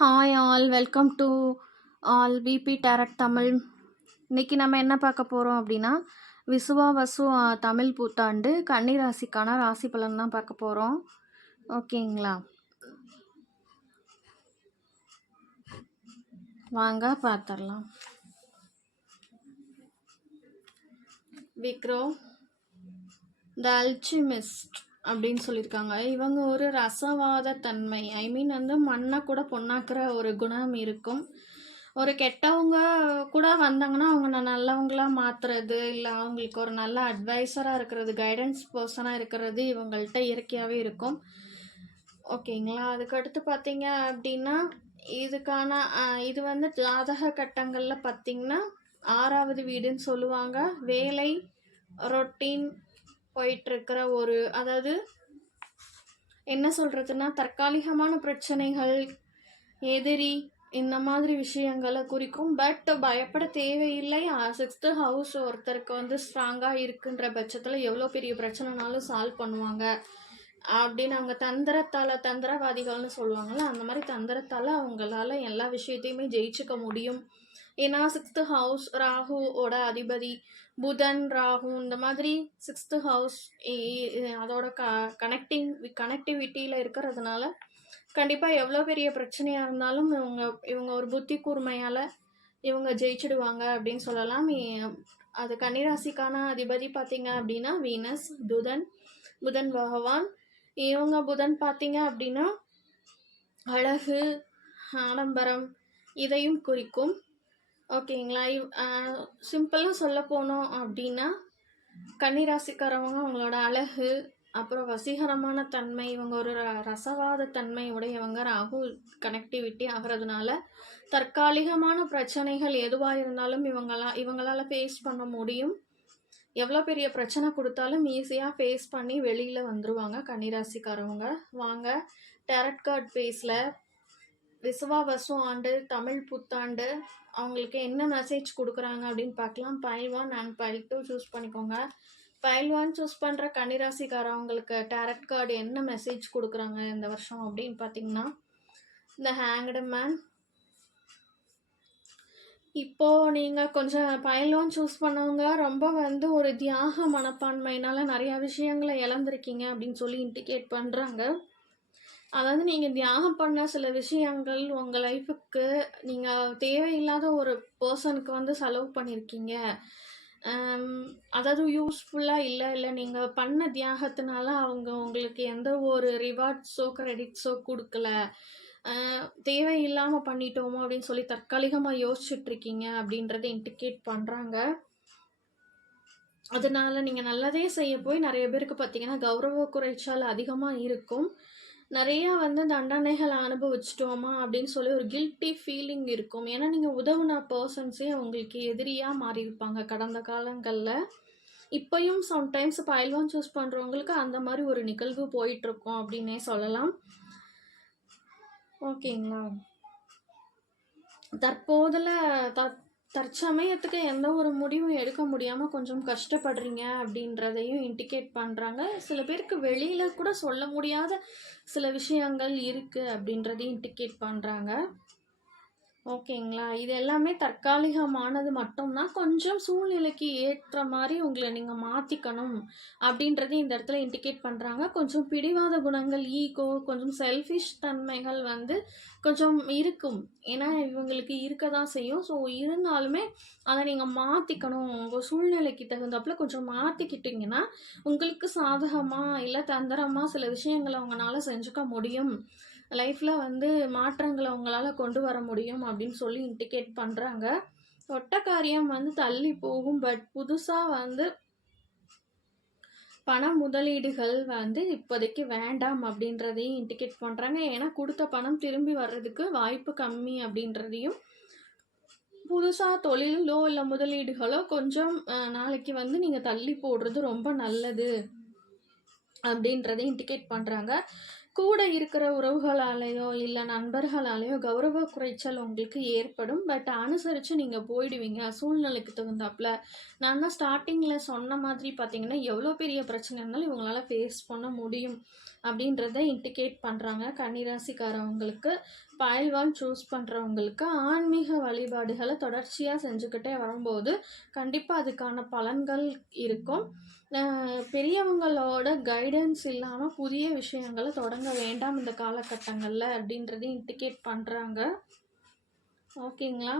Hi all, welcome to all VP tarot Tamil. இன்னைக்கு நம்ம என்ன பார்க்க போகிறோம் அப்படின்னா, விசுவாவசு தமிழ் புத்தாண்டு கன்னி ராசிக்கான ராசி பலன் தான் பார்க்க போகிறோம். ஓகேங்களா, வாங்க பார்த்துடலாம். விக்ரோ த அல்சிமிஸ்ட் அப்படின்னு சொல்லியிருக்காங்க. இவங்க ஒரு ரசவாத தன்மை, வந்து மண்ணை கூட பொண்ணாக்குற ஒரு குணம் இருக்கும். ஒரு கெட்டவங்க கூட வந்தாங்கன்னா அவங்க நல்லவங்களாக மாற்றுறது, இல்லை அவங்களுக்கு ஒரு நல்ல அட்வைஸராக இருக்கிறது, கைடன்ஸ் பர்சனாக இருக்கிறது இவங்கள்ட்ட இயற்கையாகவே இருக்கும். ஓகேங்களா, அதுக்கடுத்து பார்த்தீங்க அப்படின்னா இதுக்கான இது வந்து ஜாதக கட்டங்களில் பார்த்தீங்கன்னா 6வது வீடுன்னு சொல்லுவாங்க. வேலை ரொட்டீன் போயிட்டுருக்கிற ஒரு, அதாவது என்ன சொல்கிறதுனா தற்காலிகமான பிரச்சனைகள், எதிரி, இந்த மாதிரி விஷயங்களை குறிக்கும். பட் பயப்பட தேவையில்லை. 6th ஹவுஸ் ஒருத்தருக்கு வந்து ஸ்ட்ராங்காக இருக்குன்ற பட்சத்தில் எவ்வளோ பெரிய பிரச்சனைனாலும் சால்வ் பண்ணுவாங்க அப்படின்னு அவங்க தந்திரவாதிகள்னு சொல்லுவாங்கள்ல, அந்த மாதிரி தந்திரத்தால் அவங்களால எல்லா விஷயத்தையுமே ஜெயிச்சுக்க முடியும். ஏன்னா 6th ஹவுஸ் ராகுவோட அதிபதி புதன், ராகு, இந்த மாதிரி 6th ஹவுஸ் அதோட கனெக்டிவிட்டியில் இருக்கிறதுனால கண்டிப்பாக எவ்வளோ பெரிய பிரச்சனையாக இருந்தாலும் இவங்க ஒரு புத்தி கூர்மையால் இவங்க ஜெயிச்சிடுவாங்க அப்படின்னு சொல்லலாம். அது கன்னிராசிக்கான அதிபதி பார்த்தீங்க அப்படின்னா வீனஸ், புதன் பகவான். இவங்க புதன் பார்த்தீங்க அப்படின்னா அழகு, ஆடம்பரம் இதையும் குறிக்கும். ஓகேங்களா, சிம்பிளாக சொல்ல போனோம் அப்படின்னா கன்னிராசிக்காரவங்க அவங்களோட அழகு, அப்புறம் வசீகரமான தன்மை, இவங்க ஒரு ரசவாத தன்மை உடையவங்க. ராகு கனெக்டிவிட்டி ஆகிறதுனால தற்காலிகமான பிரச்சனைகள் எதுவாக இருந்தாலும் இவங்களால ஃபேஸ் பண்ண முடியும். எவ்வளோ பெரிய பிரச்சனை கொடுத்தாலும் ஈஸியாக ஃபேஸ் பண்ணி வெளியில் வந்துடுவாங்க கன்னிராசிக்காரவங்க. வாங்க டேரட் கார்ட் பேஸில் விசுவாவசு ஆண்டு தமிழ் புத்தாண்டு அவங்களுக்கு என்ன மெசேஜ் கொடுக்குறாங்க அப்படின்னு பார்க்கலாம். பைல் 1 அண்ட் பைல் 2 சூஸ் பண்ணிக்கோங்க. பைல் 1 சூஸ் பண்ணுற கன்னிராசிக்காரவங்களுக்கு டேரட் கார்டு என்ன மெசேஜ் கொடுக்குறாங்க இந்த வருஷம் அப்படின்னு பார்த்தீங்கன்னா, இந்த ஹேங்க்டு மேன். இப்போது நீங்கள் கொஞ்சம் பைல் 1 சூஸ் பண்ணவங்க ரொம்ப வந்து ஒரு தியாக மனப்பான்மையினால நிறையா விஷயங்களை இழந்திருக்கீங்க அப்படின்னு சொல்லி இண்டிகேட் பண்ணுறாங்க. அதாவது நீங்கள் தியாகம் பண்ண சில விஷயங்கள் உங்கள் லைஃபுக்கு நீங்கள் தேவையில்லாத ஒரு பர்சனுக்கு வந்து செலவு பண்ணியிருக்கீங்க. அதாவது யூஸ்ஃபுல்லாக இல்லை நீங்கள் பண்ண தியாகத்தினால அவங்க உங்களுக்கு எந்த ஒரு ரிவார்ட்ஸோ கிரெடிட்ஸோ கொடுக்கல, தேவையில்லாமல் பண்ணிட்டோமோ அப்படின்னு சொல்லி தற்காலிகமாக யோசிச்சுட்ருக்கீங்க அப்படின்றத இண்டிகேட் பண்ணுறாங்க. அதனால நீங்கள் நல்லதே செய்ய போய் நிறைய பேருக்கு பார்த்தீங்கன்னா கௌரவ குறைச்சால் அதிகமாக இருக்கும். நிறையா வந்து தண்டனைகளை அனுபவிச்சிட்டோமா அப்படின்னு சொல்லி ஒரு கில்ட்டி ஃபீலிங் இருக்கும். ஏன்னா நீங்கள் உதவுன பர்சன்ஸே உங்களுக்கு எதிரியாக மாறி இருப்பாங்க கடந்த காலங்களில். இப்போயும் சம்டைம்ஸ் பைல் 1 சூஸ் பண்ணுறவங்களுக்கு அந்த மாதிரி ஒரு நிகழ்வு போயிட்டுருக்கோம் அப்படின்னே சொல்லலாம். ஓகேங்களா, தற்சமயத்துக்கு எந்த ஒரு முடிவும் எடுக்க முடியாமல் கொஞ்சம் கஷ்டப்படுறீங்க அப்படின்றதையும் இண்டிகேட் பண்ணுறாங்க. சில பேருக்கு வெளியில் கூட சொல்ல முடியாத சில விஷயங்கள் இருக்குது அப்படின்றதையும் இண்டிகேட் பண்ணுறாங்க. ஓகேங்களா, இது எல்லாமே தற்காலிகமானது மட்டும்தான். கொஞ்சம் சூழ்நிலைக்கு ஏற்ற மாதிரி உங்களை நீங்கள் மாற்றிக்கணும் அப்படின்றத இந்த இடத்துல இண்டிகேட் பண்ணுறாங்க. கொஞ்சம் பிடிவாத குணங்கள், ஈகோ, கொஞ்சம் செல்ஃபிஷ் தன்மைகள் வந்து கொஞ்சம் இருக்கும். ஏன்னா இவங்களுக்கு இருக்க தான் செய்யும். ஸோ இருந்தாலுமே அதை நீங்கள் மாற்றிக்கணும். உங்கள் சூழ்நிலைக்கு தகுந்தாப்புல கொஞ்சம் மாற்றிக்கிட்டிங்கன்னா உங்களுக்கு சாதகமாக இல்லை தந்திரமாக சில விஷயங்களை அவங்களால செஞ்சுக்க முடியும். லைஃப்பில் வந்து மாற்றங்களை அவங்களால கொண்டு வர முடியும் அப்படின்னு சொல்லி இண்டிகேட் பண்ணுறாங்க. ஒட்ட காரியம் வந்து தள்ளி போகும். பட் புதுசாக வந்து பண முதலீடுகள் வந்து இப்போதைக்கு வேண்டாம் அப்படின்றதையும் இண்டிகேட் பண்ணுறாங்க. ஏன்னா கொடுத்த பணம் திரும்பி வர்றதுக்கு வாய்ப்பு கம்மி அப்படின்றதையும், புதுசாக தொழிலோ இல்லை முதலீடுகளோ கொஞ்சம் நாளைக்கு வந்து நீங்கள் தள்ளி போடுறது ரொம்ப நல்லது அப்படின்றதையும் இண்டிகேட் பண்ணுறாங்க. கூட இருக்கிற உறவுகளாலேயோ, இல்ல நண்பர்களாலேயோ கௌரவ குறைச்சல் உங்களுக்கு ஏற்படும். பட் அனுசரிச்சு நீங்க போயிடுவீங்க. சூழ்நிலைக்கு தகுந்தாப்புல. நான் தான் ஸ்டார்ட்டிங்ல சொன்ன மாதிரி பார்த்தீங்கன்னா, எவ்வளோ பெரிய பிரச்சனை இருந்தாலும் இவங்களால ஃபேஸ் பண்ண முடியும். அப்படின்றத இண்டிகேட் பண்றாங்க. கன்னிராசிக்காரவங்களுக்கு, பைல் 1 சூஸ் பண்றவங்களுக்கு ஆன்மீக வழிபாடுகள தொடர்ச்சியா செஞ்சுக்கிட்டே வரும்போது, கண்டிப்பா அதுக்கான பலன்கள் இருக்கும். பெரியவங்களோட கைடன்ஸ் இல்லாம புதிய விஷயங்கள தொடங்க வேண்டாம் இந்த காலகட்டங்கள்ல அப்படின்றதையும் இண்டிகேட் பண்றாங்க. ஓகேங்களா?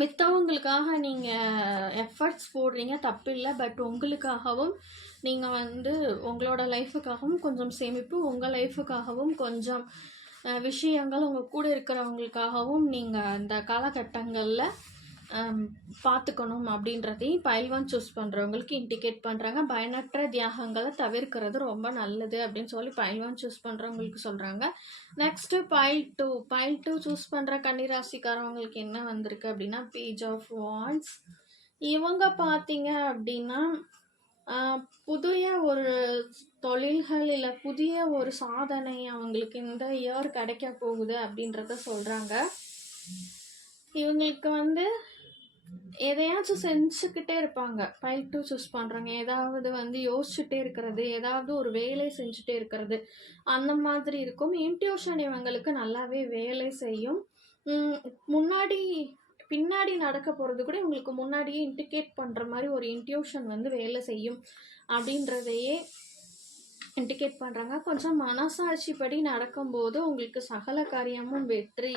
மித்தவங்களுக்காக நீங்க எஃபர்ட்ஸ் போடுறீங்க தப்பில்ல. பட் உங்களுக்காகவும், நீங்க வந்து உங்களோட லைஃபுக்காகவும் கொஞ்சம் சேமிப்பு, உங்க லைஃபுக்காகவும் கொஞ்சம் விஷயங்கள், உங்க கூட இருக்கிறவங்களுக்காகவும் நீங்க அந்த காலகட்டங்கள்ல பார்த்துக்கணும் அப்படின்றதையும் பைல் 1 சூஸ் பண்ணுறவங்களுக்கு இண்டிகேட் பண்ணுறாங்க. பயனற்ற தியாகங்களை தவிர்க்கிறது ரொம்ப நல்லது அப்படின்னு சொல்லி பைல் 1 சூஸ் பண்ணுறவங்களுக்கு சொல்கிறாங்க. நெக்ஸ்ட்டு பைல் 2 சூஸ் பண்ணுற கன்னிராசிக்காரவங்களுக்கு என்ன வந்திருக்கு அப்படின்னா, பேஜ் ஆஃப் வாண்ட்ஸ். இவங்க பார்த்தீங்க அப்படின்னா, புதிய ஒரு தொழில்கள் இல்லை புதிய ஒரு சாதனை அவங்களுக்கு இந்த இயர் கிடைக்க போகுது அப்படின்றத சொல்கிறாங்க. இவங்களுக்கு வந்து எதையாச்சும் செஞ்சுக்கிட்டே இருப்பாங்க. பைல் 2 சூஸ் பண்ணுறாங்க. ஏதாவது வந்து யோசிச்சுட்டே இருக்கிறது, ஏதாவது ஒரு வேலை செஞ்சுட்டே இருக்கிறது, அந்த மாதிரி இருக்கும். இன்ட்யூஷன் இவங்களுக்கு நல்லாவே வேலை செய்யும். பின்னாடி நடக்க போகிறது கூட இவங்களுக்கு முன்னாடியே இண்டிகேட் பண்ணுற மாதிரி ஒரு இன்ட்யூஷன் வந்து வேலை செய்யும் அப்படின்றதையே இண்டிகேட் பண்ணுறாங்க. கொஞ்சம் மனசாட்சிப்படி நடக்கும்போது உங்களுக்கு சகல காரியமும் வெற்றி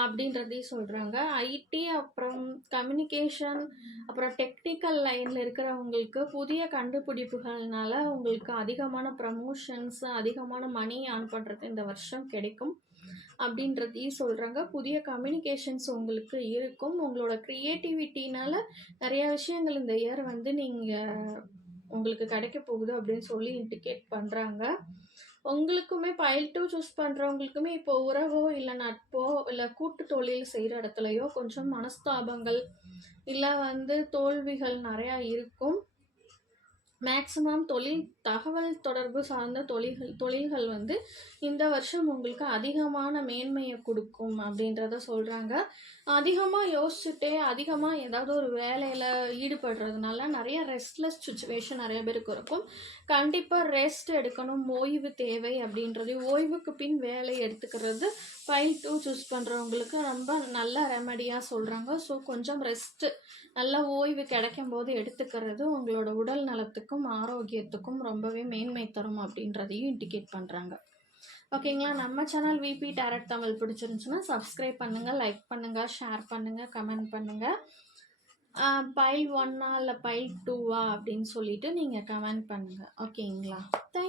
அப்படின்றதையும் சொல்கிறாங்க. ஐடி, அப்புறம் கம்யூனிகேஷன், அப்புறம் டெக்னிக்கல் லைனில் இருக்கிறவங்களுக்கு புதிய கண்டுபிடிப்புகள்னால உங்களுக்கு அதிகமான ப்ரமோஷன்ஸ், அதிகமான மணி ஏர்ன் பண்ணுறது இந்த வருஷம் கிடைக்கும் அப்படின்றதையும் சொல்கிறாங்க. புதிய கம்யூனிகேஷன்ஸ் உங்களுக்கு இருக்கும். உங்களோட க்ரியேட்டிவிட்டினால நிறைய விஷயங்கள் இந்த இயர் வந்து உங்களுக்கு கிடைக்க போகுது அப்படின்னு சொல்லி இண்டிகேட் பண்ணுறாங்க. உங்களுக்குமே பைல் 2 சூஸ் பண்ணுறவங்களுக்குமே இப்போ உறவோ இல்லை நட்போ இல்லை கூட்டு தொழில் செய்கிற இடத்துலையோ கொஞ்சம் மனஸ்தாபங்கள் இல்லை வந்து தோல்விகள் நிறையா இருக்கும். மேக்ஸிமம் தகவல் தொடர்பு சார்ந்த தொழில்கள் வந்து இந்த வருஷம் உங்களுக்கு அதிகமான மேன்மையை கொடுக்கும் அப்படின்றத சொல்கிறாங்க. அதிகமாக யோசிச்சுட்டே அதிகமாக ஏதாவது ஒரு வேலையில் ஈடுபடுறதுனால நிறைய ரெஸ்ட்லெஸ் சுச்சுவேஷன் நிறைய பேருக்கு இருக்கும். கண்டிப்பாக ரெஸ்ட் எடுக்கணும், ஓய்வு தேவை அப்படின்றது, ஓய்வுக்கு பின் வேலை எடுத்துக்கிறது பைல் 2 சூஸ் பண்ணுறவங்களுக்கு ரொம்ப நல்ல ரெமடியாக சொல்கிறாங்க. ஸோ கொஞ்சம் ரெஸ்ட்டு, நல்ல ஓய்வு கிடைக்கும் போது எடுத்துக்கிறது உங்களோட உடல் நலத்துக்கும் ஆரோக்கியத்துக்கும் ரொம்பவே மேன்மை தரும் அப்படின்றதையும் இண்டிகேட் பண்ணுறாங்க. ஓகேங்களா? நம்ம சேனல் விபி டேரட் தமிழ் பிடிச்சிருந்துச்சுன்னா சப்ஸ்கிரைப் பண்ணுங்கள், லைக் பண்ணுங்கள், ஷேர் பண்ணுங்கள், கமெண்ட் பண்ணுங்கள். பைல் 1 இல்லை பைல் 2 அப்படின்னு சொல்லிட்டு நீங்கள் கமெண்ட் பண்ணுங்கள். ஓகேங்களா? தேங்க்யூ.